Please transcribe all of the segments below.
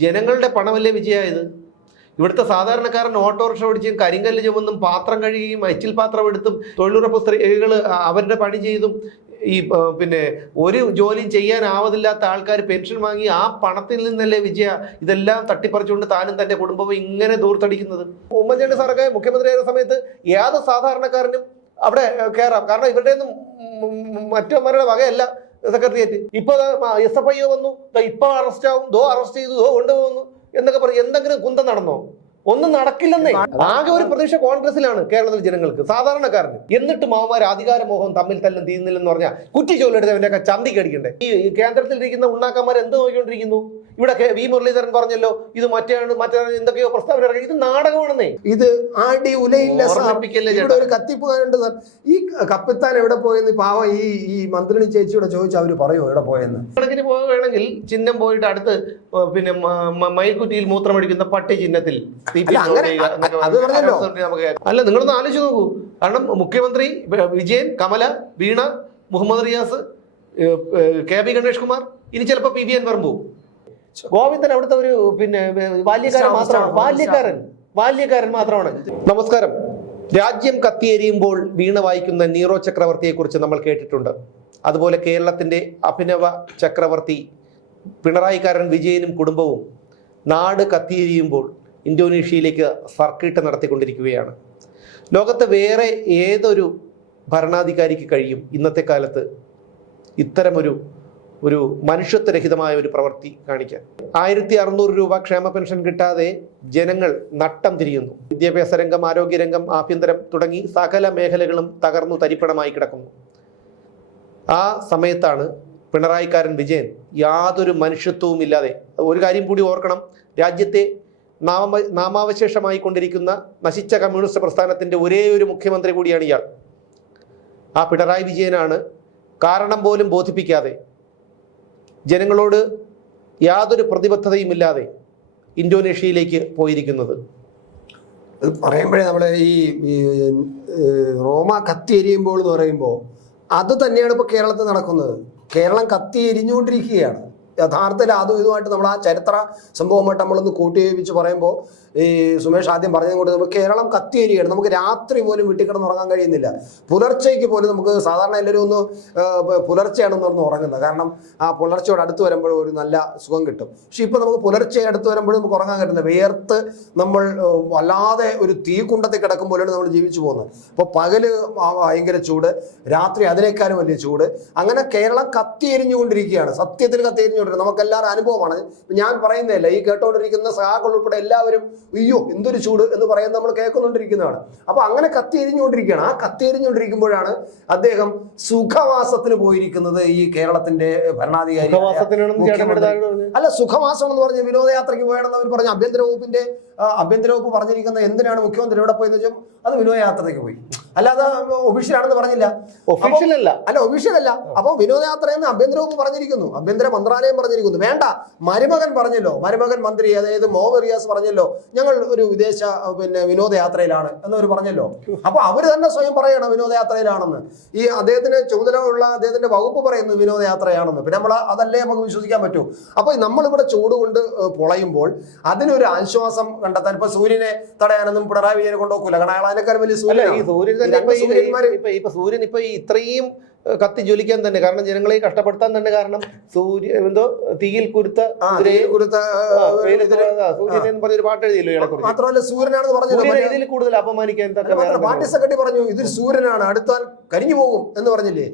ജനങ്ങളുടെ പണമല്ലേ വിജയമായത്? ഇവിടുത്തെ സാധാരണക്കാരൻ ഓട്ടോറിക്ഷ ഓടിച്ചും കരിങ്കല്ല് ചുമന്നും പാത്രം കഴുകിയും എച്ചിൽ പാത്രം എടുത്തും തൊഴിലുറപ്പ് സ്ത്രീകൾ അവരുടെ പണി ചെയ്തും ഈ പിന്നെ ഒരു ജോലിയും ചെയ്യാനാവതില്ലാത്ത ആൾക്കാർ പെൻഷൻ വാങ്ങി ആ പണത്തിൽ നിന്നല്ലേ വിജയ ഇതെല്ലാം തട്ടിപ്പറിച്ചുകൊണ്ട് താനും തൻ്റെ കുടുംബവും ഇങ്ങനെ ദൂർത്തടിക്കുന്നത്. ഉമ്മൻചാണ്ടി സാറൊക്കെ മുഖ്യമന്ത്രിയായ സമയത്ത് ഏത് സാധാരണക്കാരനും അവിടെ കയറാം, കാരണം ഇവരുടെ ഒന്നും മറ്റവന്മാരുടെ വകയല്ല സെക്രട്ടേറിയറ്റ്. ഇപ്പൊ SFI വന്നു, ഇപ്പൊ അറസ്റ്റ് ആവും, അറസ്റ്റ് ചെയ്തു, കൊണ്ടുപോകുന്നു എന്നൊക്കെ പറയും. എന്തെങ്കിലും കുന്തം നടന്നോ? ഒന്നും നടക്കില്ലെന്നേ. ആകെ ഒരു പ്രതീക്ഷ കോൺഗ്രസിലാണ് കേരളത്തിലെ ജനങ്ങൾക്ക്, സാധാരണക്കാരന്. എന്നിട്ട് മാവന്മാർ അധികാരമോഹം തമ്മിൽ തല്ലും തീരുന്നില്ലെന്ന് പറഞ്ഞാൽ കുറ്റി ചോലെടുത്തവൻ്റെയൊക്കെ ചന്തിക്ക് അടിക്കണ്ടേ? ഈ കേന്ദ്രത്തിലിരിക്കുന്ന ഉണ്ണാക്കന്മാർ എന്ത് നോക്കിക്കൊണ്ടിരിക്കുന്നു? ഇവിടെ വി മുരളീധരൻ പറഞ്ഞല്ലോ ഇത് മറ്റേ എന്തൊക്കെയോ പ്രസ്താവന ഇറങ്ങി. ഇത് നാടകമാണെന്നേ. ഇത് ആടി ഉലയില്ല. ഇവിടെ ഒരു കത്തിപ്പ് കണ്ടത്. ഈ കപ്പിത്താൻ എവിടെ പോയെന്ന് പാവം ഈ മന്ത്രിണി ചേച്ചിയോടെ ചോദിച്ചു, അവര് പറയുമോ എവിടെ പോയെന്ന്? കണക്കിന് പോവുകയാണെങ്കിൽ ചിഹ്നം പോയിട്ട് അടുത്ത് പിന്നെ മയിൽക്കുറ്റിയിൽ മൂത്രമടിക്കുന്ന പട്ടി ചിഹ്നത്തിൽ അല്ല. നിങ്ങളൊന്ന് ആലോചിച്ച് നോക്കൂ. കാരണം മുഖ്യമന്ത്രി വിജയൻ, കമല, വീണ, മുഹമ്മദ് റിയാസ്, KB ഗണേഷ് കുമാർ, ഇനി ചിലപ്പോൾ PV അൻവർ പോകും. ഗോവിന്ദൻ അവിടുത്തെ ഒരു പിന്നെ ബാല്യക്കാരൻ മാത്രമാണ്. നമസ്കാരം. രാജ്യം കത്തിയെരിയുമ്പോൾ വീണ വായിക്കുന്ന നീറോ ചക്രവർത്തിയെ കുറിച്ച് നമ്മൾ കേട്ടിട്ടുണ്ട്. അതുപോലെ കേരളത്തിന്റെ അഭിനവ ചക്രവർത്തി പിണറായിക്കാരൻ വിജയനും കുടുംബവും നാട് കത്തിയെരിയുമ്പോൾ ഇന്തോനേഷ്യയിലേക്ക് സർക്കിട്ട് നടത്തിക്കൊണ്ടിരിക്കുകയാണ്. ലോകത്തെ വേറെ ഏതൊരു ഭരണാധികാരിക്ക് കഴിയും ഇന്നത്തെ കാലത്ത് ഇത്തരമൊരു മനുഷ്യത്വരഹിതമായ ഒരു പ്രവൃത്തി കാണിക്കാൻ? 1600 രൂപ ക്ഷേമ പെൻഷൻ കിട്ടാതെ ജനങ്ങൾ നട്ടം തിരിയുന്നു. വിദ്യാഭ്യാസ രംഗം, ആരോഗ്യരംഗം, ആഭ്യന്തരം തുടങ്ങി സകല മേഖലകളും തകർന്നു തരിപ്പണമായി കിടക്കുന്നു. ആ സമയത്താണ് പിണറായിക്കാരൻ വിജയൻ യാതൊരു മനുഷ്യത്വവും ഇല്ലാതെ, ഒരു കാര്യം കൂടി ഓർക്കണം, രാജ്യത്തെ നാമാവശേഷമായി കൊണ്ടിരിക്കുന്ന നശിച്ച കമ്മ്യൂണിസ്റ്റ് പ്രസ്ഥാനത്തിന്റെ ഒരേ ഒരു മുഖ്യമന്ത്രി കൂടിയാണ് ഇയാൾ. ആ പിണറായി വിജയനാണ് കാരണം പോലും ബോധിപ്പിക്കാതെ, ജനങ്ങളോട് യാതൊരു പ്രതിബദ്ധതയുമില്ലാതെ ഇന്തോനേഷ്യയിലേക്ക് പോയിരിക്കുന്നത്. അത് പറയുമ്പോഴേ നമ്മളെ ഈ റോമ കത്തി എരിയുമ്പോൾ എന്ന് പറയുമ്പോൾ അത് തന്നെയാണ് ഇപ്പോൾ കേരളത്തിൽ നടക്കുന്നത്. കേരളം കത്തി എരിഞ്ഞുകൊണ്ടിരിക്കുകയാണ്. യഥാർത്ഥത്തിൽ അതും ഇതുമായിട്ട് നമ്മൾ ആ ചരിത്ര സംഭവമായിട്ട് നമ്മളൊന്ന് കൂട്ടിയോജിപ്പിച്ച് പറയുമ്പോൾ ഈ സുമേഷ് ആദ്യം പറഞ്ഞതും കൊണ്ട് നമുക്ക് കേരളം കത്തിയേരിയാണ്. നമുക്ക് രാത്രി പോലും വീട്ടിൽ കിടന്ന് ഉറങ്ങാൻ കഴിയുന്നില്ല. പുലർച്ചയ്ക്ക് പോലും നമുക്ക് സാധാരണ എല്ലാവരും ഒന്ന് പുലർച്ചെയാണെന്ന് പറഞ്ഞ് ഉറങ്ങുന്നത്. കാരണം ആ പുലർച്ചയോട് അടുത്ത് വരുമ്പോഴും ഒരു നല്ല സുഖം കിട്ടും. പക്ഷെ ഇപ്പോൾ നമുക്ക് പുലർച്ചെ അടുത്ത് വരുമ്പോഴും നമുക്ക് ഉറങ്ങാൻ കഴിയുന്നത് വിയർത്ത് നമ്മൾ വല്ലാതെ ഒരു തീക്കുണ്ടത്തിൽ കിടക്കുമ്പോഴാണ് നമ്മൾ ജീവിച്ചു പോകുന്നത്. അപ്പോൾ പകല് ഭയങ്കര ചൂട്, രാത്രി അതിനേക്കാളും വലിയ ചൂട്. അങ്ങനെ കേരളം കത്തിയെരിഞ്ഞുകൊണ്ടിരിക്കുകയാണ്. സത്യത്തിൽ കത്തിയെരിഞ്ഞുകൊണ്ടിരിക്കുന്നത് നമുക്കെല്ലാവരും അനുഭവമാണ്. ഞാൻ പറയുന്നതല്ല, ഈ കേട്ടോണ്ടിരിക്കുന്ന സഹാക്കൾ ഉൾപ്പെടെ എല്ലാവരും അയ്യോ എന്തൊരു ചൂട് എന്ന് പറയുന്നത് നമ്മൾ കേൾക്കുന്നുണ്ടിരിക്കുന്നതാണ്. അപ്പൊ അങ്ങനെ കത്തിയെരിഞ്ഞുകൊണ്ടിരിക്കുകയാണ്. ആ കത്തിയെരിഞ്ഞുകൊണ്ടിരിക്കുമ്പോഴാണ് അദ്ദേഹം സുഖവാസത്തിന് പോയിരിക്കുന്നത്. ഈ കേരളത്തിന്റെ ഭരണാധികാരി അല്ല, സുഖവാസം എന്ന് പറഞ്ഞ വിനോദയാത്രയ്ക്ക് പോയാണെന്ന് അവർ പറഞ്ഞു. ആഭ്യന്തര വകുപ്പ് പറഞ്ഞിരിക്കുന്നത് എന്തിനാണ് മുഖ്യമന്ത്രി ഇവിടെ പോയെന്ന് വെച്ചാൽ അത് വിനോദയാത്രയ്ക്ക് പോയി, അല്ലാതെ ഒഫീഷ്യലാണെന്ന് പറഞ്ഞില്ല. ഒഫീഷ്യൽ അല്ല. അപ്പൊ വിനോദയാത്രയെന്ന് ആഭ്യന്തര വകുപ്പ് പറഞ്ഞിരിക്കുന്നു, ആഭ്യന്തര മന്ത്രാലയം പറഞ്ഞിരിക്കുന്നു. വേണ്ട, മരുമകൻ പറഞ്ഞല്ലോ, മരുമകൻ മന്ത്രി അതായത് മുഹമ്മദ് റിയാസ് പറഞ്ഞല്ലോ ഞങ്ങൾ ഒരു വിദേശ വിനോദയാത്രയിലാണ് എന്നവർ പറഞ്ഞല്ലോ. അപ്പൊ അവര് തന്നെ സ്വയം പറയണം വിനോദയാത്രയിലാണെന്ന്. ഈ അദ്ദേഹത്തിന് ചുമതലയുള്ള അദ്ദേഹത്തിന്റെ വകുപ്പ് പറയുന്നു വിനോദയാത്രയാണെന്ന്. പിന്നെ നമ്മൾ അതല്ലേ നമുക്ക് വിശ്വസിക്കാൻ പറ്റൂ? അപ്പൊ നമ്മളിവിടെ ചൂട് കൊണ്ട് പൊളയുമ്പോൾ അതിനൊരു ആശ്വാസം കണ്ടെത്താൻ ഇപ്പൊ സൂര്യനെ തടയാനൊന്നും പിണറായി വിജയനെ കൊണ്ടുപോക്കൂല. കാരണം അയാൾ അതിനേക്കാളും വലിയ സൂര്യൻ ഇപ്പൊ ഇത്രയും കത്തി ജ്വലിക്കാൻ തന്നെ കാരണം, ജനങ്ങളെ കഷ്ടപ്പെടുത്താൻ തന്നെ കാരണം തീയിൽ കുരുത്ത സൂര്യൻ എന്ന് പറഞ്ഞൊരു പാട്ട് എഴുതിയല്ലോ. മാത്രമല്ല സൂര്യനാണെന്ന് പറഞ്ഞു, ഇതിൽ കൂടുതൽ അപമാനിക്കാൻ പാർട്ടി സെക്രട്ടറി പറഞ്ഞു ഇതൊരു സൂര്യനാണ്, അടുത്താൽ കരിഞ്ഞു പോകും എന്ന് പറഞ്ഞില്ലേ?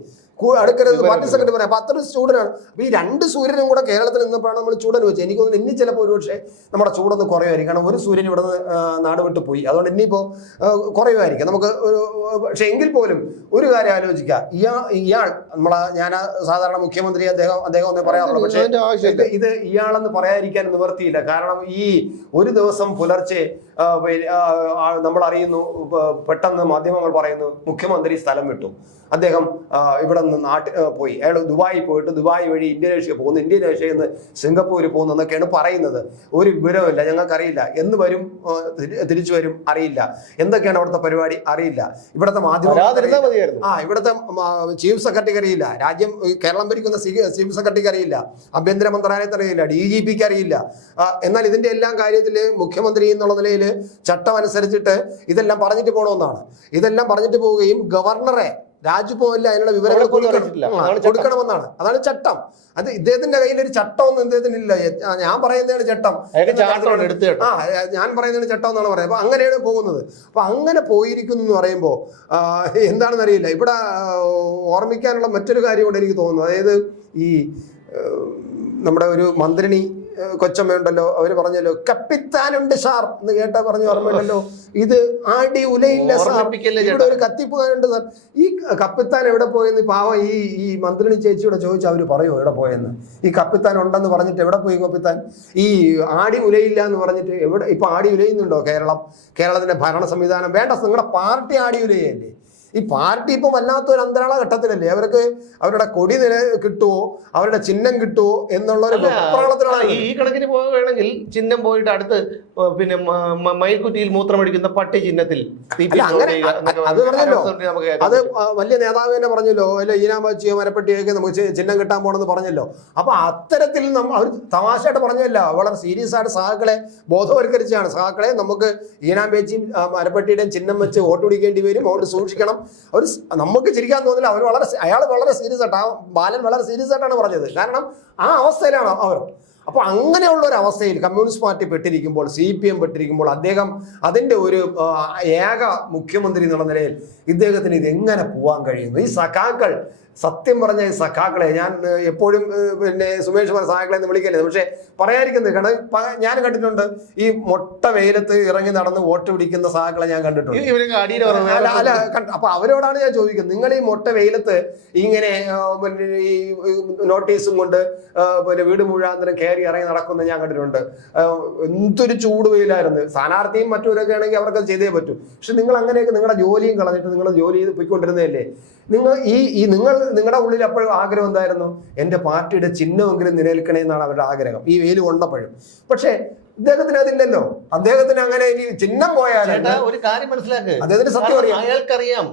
അടുക്കരുത് പാർട്ടി സെക്രട്ടറി പറയാം. അപ്പൊ അത്ര ചൂടനാണ്. അപ്പൊ ഈ രണ്ട് സൂര്യനും കൂടെ കേരളത്തിൽ നിന്നപ്പോഴാണ് നമ്മൾ ചൂടൻ വെച്ചത്. എനിക്ക് തോന്നുന്നു ഇനി ചിലപ്പോൾ ഒരുപക്ഷെ നമ്മുടെ ചൂടൊന്ന് കുറയുമായിരിക്കും. കാരണം ഒരു സൂര്യൻ ഇവിടെ നിന്ന് നാട് വിട്ട് പോയി, അതുകൊണ്ട് ഇനിയിപ്പോ കുറയുമായിരിക്കും നമുക്ക് ഒരു. പക്ഷെ എങ്കിൽ പോലും ഒരു കാര്യം ആലോചിക്കുക, ഇയാൾ ഞാൻ സാധാരണ മുഖ്യമന്ത്രി അദ്ദേഹം ഒന്നേ പറയാറുള്ളൂ. പക്ഷെ ഇത് ഇയാളെന്ന് പറയാതിരിക്കാൻ നിവർത്തിയില്ല. കാരണം ഈ ഒരു ദിവസം പുലർച്ചെ നമ്മൾ അറിയുന്നു, പെട്ടെന്ന് മാധ്യമങ്ങൾ പറയുന്നു മുഖ്യമന്ത്രി സ്ഥലം വിട്ടു. അദ്ദേഹം ഇവിടെ നിന്ന് പോയി, അയാൾ ദുബായി പോയിട്ട് ദുബായ് വഴി ഇന്തോനേഷ്യ പോകുന്നു, ഇന്തോനേഷ്യയിൽ നിന്ന് സിംഗപ്പൂർ പോകുന്നു എന്നൊക്കെയാണ് പറയുന്നത്. ഒരു വിവരമില്ല, ഞങ്ങൾക്കറിയില്ല. എന്ന് വരും, തിരിച്ചു വരും, അറിയില്ല. എന്തൊക്കെയാണ് അവിടുത്തെ പരിപാടി അറിയില്ല. ഇവിടുത്തെ ഇവിടുത്തെ ചീഫ് സെക്രട്ടറിക്ക് അറിയില്ല, രാജ്യം കേരളം ഭരിക്കുന്ന ചീഫ് സെക്രട്ടറിക്ക് അറിയില്ല, ആഭ്യന്തര മന്ത്രാലയത്തിന് അറിയില്ല, DGPക്ക് അറിയില്ല. എന്നാൽ ഇതിന്റെ എല്ലാം കാര്യത്തിൽ മുഖ്യമന്ത്രി എന്നുള്ള നിലയിൽ ചട്ടം അനുസരിച്ചിട്ട് ഇതെല്ലാം പറഞ്ഞിട്ട് പോകണമെന്നാണ്. ഇതെല്ലാം പറഞ്ഞിട്ട് പോവുകയും ഗവർണറെ രാജ്ഭവനിൽ അതിനുള്ള വിവരങ്ങൾ കൊടുക്കണമെന്നാണ്. അതാണ് ചട്ടം. അത് ഇദ്ദേഹത്തിന്റെ കയ്യിൽ ഒരു ചട്ടമൊന്നും ഇദ്ദേഹത്തിനില്ല. ഞാൻ പറയുന്നതാണ് ചട്ടം, ഞാൻ പറയുന്നതാണ് ചട്ടം എന്നാണ് പറയുന്നത്. അപ്പൊ അങ്ങനെയാണ് പോകുന്നത്. അപ്പൊ അങ്ങനെ പോയിരിക്കുന്നു എന്ന് പറയുമ്പോൾ എന്താണെന്ന് അറിയില്ല. ഇവിടെ ഓർമ്മിക്കാനുള്ള മറ്റൊരു കാര്യം കൂടെ എനിക്ക് തോന്നുന്നു. അതായത് ഈ നമ്മുടെ ഒരു മന്ത്രിണി കൊച്ചമ്മയുണ്ടല്ലോ, അവര് പറഞ്ഞല്ലോ കപ്പിത്താനുണ്ട് സാർ എന്ന് കേട്ടാ പറഞ്ഞു ഓർമ്മയുണ്ടല്ലോ. ഇത് ആടി ഉലയില്ല സാർ, ഇവിടെ ഒരു കത്തിപ്പുകാരുണ്ട് സാർ. ഈ കപ്പിത്താൻ എവിടെ പോയെന്ന് പാവം ഈ മന്ത്രിണി ചേച്ചിയോടെ ചോദിച്ചാൽ അവര് പറയുമോ എവിടെ പോയെന്ന്? ഈ കപ്പിത്താൻ ഉണ്ടെന്ന് പറഞ്ഞിട്ട് എവിടെ പോയി കപ്പിത്താൻ? ഈ ആടി ഉലയില്ല എന്ന് പറഞ്ഞിട്ട് എവിടെ ഇപ്പൊ ആടി ഉലയുന്നുണ്ടോ കേരളത്തിന്റെ ഭരണ സംവിധാനം? വേണ്ട, നിങ്ങളുടെ പാർട്ടി ആടി ഉലയല്ലേ? ഈ പാർട്ടി ഇപ്പം വല്ലാത്തൊരു അന്തരാള ഘട്ടത്തിലല്ലേ. അവർക്ക് അവരുടെ കൊടി കിട്ടുമോ, അവരുടെ ചിഹ്നം കിട്ടുമോ എന്നുള്ള ഒരു വെപ്രാളത്തിലാണ്. ഈ കണക്കിന് പോവുകയാണെങ്കിൽ ചിഹ്നം പോയിട്ട് അടുത്ത് പിന്നെ മയിൽക്കുറ്റിയിൽ മൂത്രമടിക്കുന്ന പട്ടി ചിഹ്നത്തിൽ അത് പറഞ്ഞല്ലോ, അത് വലിയ നേതാവ് തന്നെ പറഞ്ഞല്ലോ, അല്ല ഈനാമ്പച്ചിയോ മരപ്പെട്ടിയൊക്കെ നമുക്ക് ചിഹ്നം കിട്ടാൻ പോണെന്ന് പറഞ്ഞല്ലോ. അപ്പൊ അത്തരത്തിൽ അവർ തമാശയായിട്ട് പറഞ്ഞല്ല, വളരെ സീരിയസ് ആയിട്ട് സഹാക്കളെ ബോധവൽക്കരിച്ചാണ്. സഹാക്കളെ നമുക്ക് ഈനാമ്പച്ചിയും മരപ്പെട്ടിയുടെയും ചിഹ്നം വെച്ച് വോട്ട് പിടിക്കേണ്ടി വരും, അതുകൊണ്ട് സൂക്ഷിക്കണം. അവർ നമുക്ക് ചിരിക്കാൻ തോന്നില്ല, അയാൾ വളരെ സീരിയസ് ആയിട്ട്, ആ ബാലൻ വളരെ സീരിയസ് ആയിട്ടാണ് പറഞ്ഞത്. കാരണം ആ അവസ്ഥയിലാണ് അവർ. അപ്പോൾ അങ്ങനെയുള്ള ഒരു അവസ്ഥയിൽ കമ്മ്യൂണിസ്റ്റ് പാർട്ടി പെട്ടിരിക്കുമ്പോൾ, CPM പെട്ടിരിക്കുമ്പോൾ, അദ്ദേഹം അതിൻ്റെ ഒരു ഏക മുഖ്യമന്ത്രി എന്നുള്ള നിലയിൽ ഇദ്ദേഹത്തിന് ഇത് എങ്ങനെ പോകാൻ കഴിയുന്നു? ഈ സഖാക്കൾ, സത്യം പറഞ്ഞ ഈ സഖാക്കളെ ഞാൻ എപ്പോഴും പിന്നെ സുമേഷ് പറഞ്ഞ സഖാക്കളെ എന്ന് വിളിക്കല്ലേ, പക്ഷെ പറയാതിരിക്കുന്നത് കാരണം ഞാൻ കണ്ടിട്ടുണ്ട്. ഈ മൊട്ട വെയിലത്ത് ഇറങ്ങി നടന്ന് വോട്ട് പിടിക്കുന്ന സഖാക്കളെ ഞാൻ കണ്ടിട്ടുണ്ട്. അല്ല, അപ്പൊ അവരോടാണ് ഞാൻ ചോദിക്കുന്നത്, നിങ്ങൾ ഈ മൊട്ട വെയിലത്ത് ഇങ്ങനെ ഈ നോട്ടീസും കൊണ്ട് പിന്നെ വീട് മുഴുവൻ കയറി ഇറങ്ങി നടക്കുന്നത് ഞാൻ കണ്ടിട്ടുണ്ട്. എന്തൊരു ചൂട് വെയിലായിരുന്നു. സ്ഥാനാർത്ഥിയും മറ്റവരൊക്കെ ആണെങ്കിൽ അവർക്കത് ചെയ്തേ പറ്റൂ. പക്ഷെ നിങ്ങൾ അങ്ങനെയൊക്കെ നിങ്ങളുടെ ജോലിയും കളഞ്ഞിട്ട് നിങ്ങൾ ജോലി ചെയ്ത് പോയിക്കൊണ്ടിരുന്നതല്ലേ. നിങ്ങൾ നിങ്ങളുടെ ഉള്ളിൽ അപ്പോഴും ആഗ്രഹം എന്തായിരുന്നു? എൻ്റെ പാർട്ടിയുടെ ചിഹ്നമെങ്കിലും നിലനിൽക്കണേ എന്നാണ് അവരുടെ ആഗ്രഹം, ഈ വെയിൽ കൊണ്ടപ്പോഴും. പക്ഷെ അദ്ദേഹത്തിന് അതില്ലല്ലോ. അദ്ദേഹത്തിന് അങ്ങനെ ഇനി ചിഹ്നം പോയാലും ഒരു കാര്യം മനസ്സിലാക്കുക, അദ്ദേഹത്തിന് സത്യം അറിയാം, അയാൾക്കറിയാം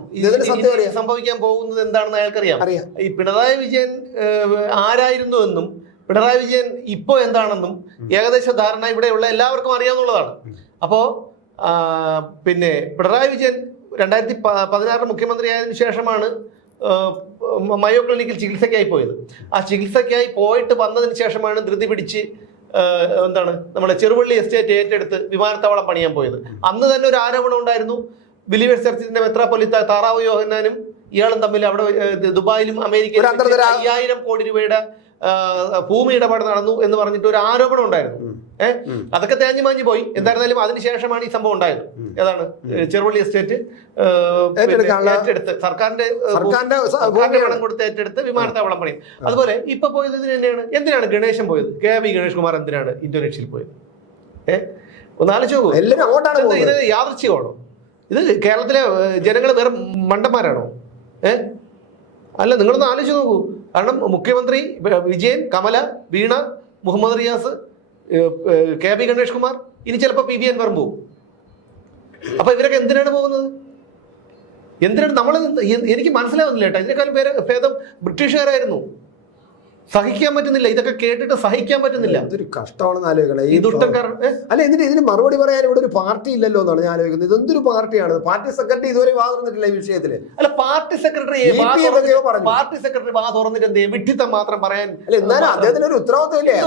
സംഭവിക്കാൻ പോകുന്നത് എന്താണെന്ന് അയാൾക്കറിയാം. ഈ പിണറായി വിജയൻ ആരായിരുന്നു എന്നും പിണറായി വിജയൻ ഇപ്പോ എന്താണെന്നും ഏകദേശ ധാരണ ഇവിടെയുള്ള എല്ലാവർക്കും അറിയാവുന്നതാണ്. അപ്പോ പിന്നെ പിണറായി വിജയൻ 2016 മുഖ്യമന്ത്രിയായതിനു ശേഷമാണ് മയോ ക്ലിനിക്കിൽ ചികിത്സയ്ക്കായി പോയത്. ആ ചികിത്സയ്ക്കായി പോയിട്ട് വന്നതിന് ശേഷമാണ് ധൃതി പിടിച്ച് നമ്മുടെ ചെറുവള്ളി എസ്റ്റേറ്റ് ഏറ്റെടുത്ത് വിമാനത്താവളം പണിയാൻ പോയത്. അന്ന് തന്നെ ഒരു ആരോപണം ഉണ്ടായിരുന്നു, ബിലീവേഴ്സ് ചർച്ചിന്റെ മെത്രാപ്പൊലീത്ത താറാവ് യോഹന്നാനും ഇയാളും തമ്മിൽ അവിടെ ദുബായിലും അമേരിക്കയിലും 5000 കോടി രൂപയുടെ ഭൂമി ഇടപാട് നടന്നു എന്ന് പറഞ്ഞിട്ട് ഒരു ആരോപണം ഉണ്ടായിരുന്നു. അതൊക്കെ തേഞ്ഞു മാഞ്ഞു പോയി. എന്തായിരുന്നാലും അതിനുശേഷമാണ് ഈ സംഭവം ഉണ്ടായത്. ഏതാണ് ചെറുവള്ളി എസ്റ്റേറ്റ് ഏറ്റെടുത്ത് സർക്കാരിന്റെ പണം കൊടുത്ത് ഏറ്റെടുത്ത് വിമാനത്താവളം പണിയും. അതുപോലെ ഇപ്പൊ പോയത് എന്തിനാണ് ഗണേശൻ പോയത്? KV ഗണേഷ് കുമാർ എന്തിനാണ് ഇന്തോനേഷ്യയിൽ പോയത്? ഒന്ന് ആലോചിച്ച് നോക്കൂ. ഇത് യാദൃച്ഛികമാണോ? ഇത് കേരളത്തിലെ ജനങ്ങൾ വേറെ മണ്ടന്മാരാണോ? അല്ല, നിങ്ങളൊന്ന് ആലോചിച്ച് നോക്കൂ. കാരണം മുഖ്യമന്ത്രി വിജയൻ, കമല, വീണ, മുഹമ്മദ് റിയാസ്, KV ഗണേഷ് കുമാർ, ഇനി ചിലപ്പോൾ PV അൻവർ പോകും. അപ്പൊ ഇവരൊക്കെ എന്തിനാണ് പോകുന്നത്? എന്തിനാണ് എനിക്ക് മനസ്സിലാവുന്നില്ല കേട്ടോ. ഇതിനേക്കാളും ഭേദം ബ്രിട്ടീഷുകാരായിരുന്നു. സഹിക്കാൻ പറ്റുന്നില്ല, ഇതൊക്കെ കേട്ടിട്ട് സഹിക്കാൻ പറ്റുന്നില്ല. ഇതൊരു കഷ്ടമാണെന്ന് ആലോചിക്കണം. അല്ല, ഇതിന് മറുപടി പറയാൻ ഇവിടെ ഒരു പാർട്ടി ഇല്ലല്ലോ എന്നാണ് ഞാൻ ആലോചിക്കുന്നത്. ഇതെന്തൊരു പാർട്ടിയാണ്? പാർട്ടി സെക്രട്ടറി ഇതുവരെ വാ തുറന്നിട്ടില്ല ഈ വിഷയത്തില്. അല്ല, പാർട്ടി സെക്രട്ടറി വാ തുറന്നിട്ട് എന്ത് വിഡ്ഢിത്തം മാത്രം പറയാൻ? അല്ല, എന്നാലും അദ്ദേഹത്തിന് ഒരു ഉത്തരവാദിത്തമില്ലേ?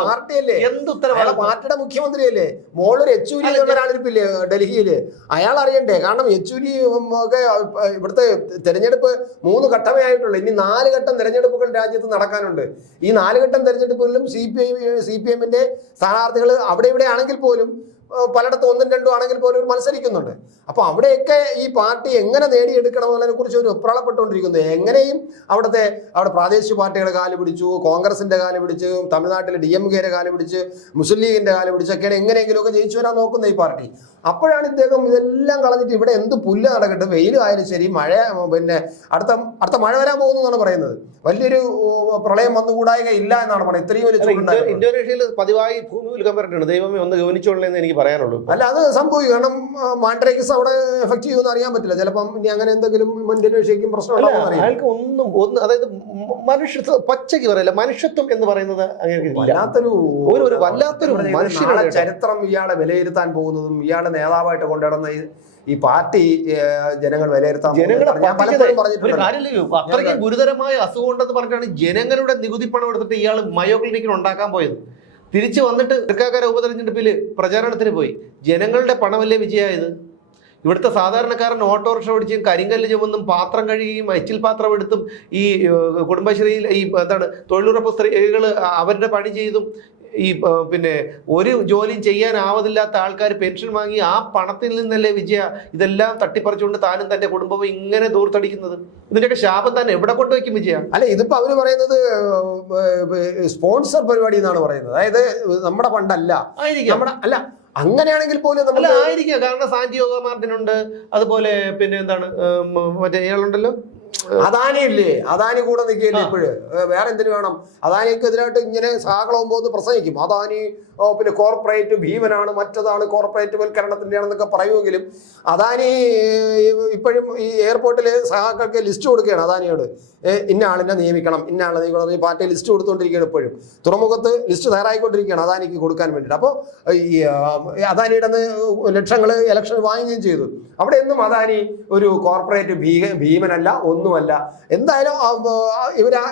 പാർട്ടിയല്ലേ, എന്ത് ഉത്തരവാദിത്തം? പാർട്ടിയുടെ മുഖ്യമന്ത്രിയല്ലേ. മോളൊരു യെച്ചൂരി ഒരാളിരിപ്പില്ലേ ഡൽഹിയില്, അയാൾ അറിയണ്ടേ? കാരണം യെച്ചൂരി ഒക്കെ ഇവിടുത്തെ തെരഞ്ഞെടുപ്പ് 3 ഘട്ടമേ ആയിട്ടുള്ളൂ. ഇനി 4 ഘട്ടം തെരഞ്ഞെടുപ്പുകൾ രാജ്യത്ത് നടക്കാനുണ്ട്. ഈ 4 ഘട്ടം തെരഞ്ഞെടുപ്പുകളിലും CPM-ന്റെ സ്ഥാനാർത്ഥികൾ അവിടെ ഇവിടെ ആണെങ്കിൽ പോലും പലയിടത്തും ഒന്നും രണ്ടും ആണെങ്കിൽ പോലും മത്സരിക്കുന്നുണ്ട്. അപ്പോൾ അവിടെയൊക്കെ ഈ പാർട്ടി എങ്ങനെ നേടിയെടുക്കണമെന്നതിനെ കുറിച്ച് ഒരു വെപ്രാളപ്പെട്ടുകൊണ്ടിരിക്കുന്നു. എങ്ങനെയും അവിടെ പ്രാദേശിക പാർട്ടികളുടെ കാല് പിടിച്ചു, കോൺഗ്രസിന്റെ കാല് പിടിച്ച്, തമിഴ്നാട്ടിലെ DMK-യുടെ കാല് പിടിച്ച്, മുസ്ലിം ലീഗിന്റെ കാല് പിടിച്ചൊക്കെയാണ് എങ്ങനെയെങ്കിലുമൊക്കെ ജയിച്ചു വരാൻ നോക്കുന്ന ഈ പാർട്ടി. അപ്പോഴാണ് ഇദ്ദേഹം ഇതെല്ലാം കളഞ്ഞിട്ട് ഇവിടെ എന്ത് പുല്ല് നടക്കട്ടെ, വെയിലായാലും ശരി, മഴ പിന്നെ അടുത്ത മഴ വരാൻ പോകുന്നു എന്നാണ് പറയുന്നത്. വലിയൊരു പ്രളയം വന്നുകൂടായിക ഇല്ല എന്നാണ് പറയുന്നത്. ഇത്രയും വലിയ ചൂടുണ്ടായിരുന്നു. ഇന്തോനേഷ്യയിൽ പതിവായി ഭൂമി ഉൽക്കമ്പരട്ടുണ്ട്. ദൈവമേ ഒന്ന് ഗവനിച്ചോളെന്ന് എനിക്ക് പറയാനുള്ളൂ. അല്ല, അത് സംഭവിക്കും. കാരണം മാൻഡ്രേക്കിസ് അവിടെ എഫക്ട് ചെയ്യുമെന്ന് അറിയാൻ പറ്റില്ല. ചിലപ്പം ഇനി അങ്ങനെ എന്തെങ്കിലും ഇന്തോനേഷ്യക്കും പ്രശ്നം അയാൾക്ക് ഒന്നും അതായത് മനുഷ്യത്വം പച്ചയ്ക്ക് പറയില്ല. മനുഷ്യത്വം എന്ന് പറയുന്നത് വല്ലാത്തൊരു മനുഷ്യനാണ്. ചരിത്രം ഇയാളെ വിലയിരുത്താൻ പോകുന്നതും ഇയാളെ നേതാവായിട്ട് കൊണ്ടുവരുന്ന ഈ പാർട്ടി ജനങ്ങൾ വിലയിരുത്താൻ അത്രയ്ക്കും ഗുരുതരമായ അസുഖം ഉണ്ടെന്ന് പറഞ്ഞിട്ടാണ് ജനങ്ങളുടെ നികുതി പണം എടുത്തിട്ട് ഇയാൾ മയോ ക്ലിനിക്കിന് ഉണ്ടാക്കാൻ പോയത്. തിരിച്ചു വന്നിട്ട് തൃക്കാക്കര ഉപതെരഞ്ഞെടുപ്പിൽ പ്രചാരണത്തിന് പോയി. ജനങ്ങളുടെ പണമല്ലേ വിജയമായത്? ഇവിടുത്തെ സാധാരണക്കാരൻ ഓട്ടോറിക്ഷ ഓടിച്ചും കരിങ്കല്ല് ചുമന്നും പാത്രം കഴുകിയും എച്ചിൽ പാത്രം എടുത്തും ഈ കുടുംബശ്രീയിൽ ഈ തൊഴിലുറപ്പ് സ്ത്രീകൾ അവരുടെ പണി ചെയ്തും ഈ പിന്നെ ഒരു ജോലിയും ചെയ്യാനാവതില്ലാത്ത ആൾക്കാർ പെൻഷൻ വാങ്ങി ആ പണത്തിൽ നിന്നല്ലേ വിജയ ഇതെല്ലാം തട്ടിപ്പറിച്ചുകൊണ്ട് താനും തന്റെ കുടുംബവും ഇങ്ങനെ ദൂർത്തടിക്കുന്നത്? ഇതിന്റെയൊക്കെ ശാപം തന്നെ എവിടെ കൊണ്ടുവയ്ക്കും വിജയ? അല്ല, ഇതിപ്പോ അവര് പറയുന്നത് സ്പോൺസർ പരിപാടി എന്നാണ് പറയുന്നത്. അതായത് നമ്മുടെ ഫണ്ടല്ല നമ്മുടെ അല്ല. അങ്ങനെയാണെങ്കിൽ പോലും നമ്മൾ ആയിരിക്കാം. കാരണം സാന്റിയോഗോ മാർട്ടിനുണ്ട്, അതുപോലെ പിന്നെ മറ്റേ ഇയാളുണ്ടല്ലോ അദാനിയില്ലേ, അദാനി കൂടെ നിൽക്കുകയല്ലേ ഇപ്പോഴ്. വേറെ എന്തിനു വേണം? അദാനിക്ക് എതിരായിട്ട് ഇങ്ങനെ സാഹളവുമ്പോൾ പ്രസംഗിക്കും. അദാനി പിന്നെ കോർപ്പറേറ്റ് ഭീമനാണ്, മറ്റതാണ് കോർപ്പറേറ്റ് വൽക്കരണത്തിൻ്റെ ആണെന്നൊക്കെ പറയുമെങ്കിലും അദാനി ഇപ്പോഴും ഈ എയർപോർട്ടിൽ സഹാക്കൾക്ക് ലിസ്റ്റ് കൊടുക്കുകയാണ്. അദാനിയോട് ഇന്ന ആളിനെ നിയമിക്കണം, ഇന്ന ആളെ നിയമിക്കണം, ഈ പാർട്ടി ലിസ്റ്റ് കൊടുത്തുകൊണ്ടിരിക്കുകയാണ്. ഇപ്പോഴും തുറമുഖത്ത് ലിസ്റ്റ് തയ്യാറായിക്കൊണ്ടിരിക്കുകയാണ് അദാനിക്ക് കൊടുക്കാൻ വേണ്ടിയിട്ട്. അപ്പോൾ ഈ അദാനിയുടെ ലക്ഷങ്ങൾ ഇലക്ഷൻ വാങ്ങുകയും ചെയ്തു. അവിടെ ഒന്നും അദാനി ഒരു കോർപ്പറേറ്റ് ഭീമനല്ല, ഒന്നുമല്ല. എന്തായാലും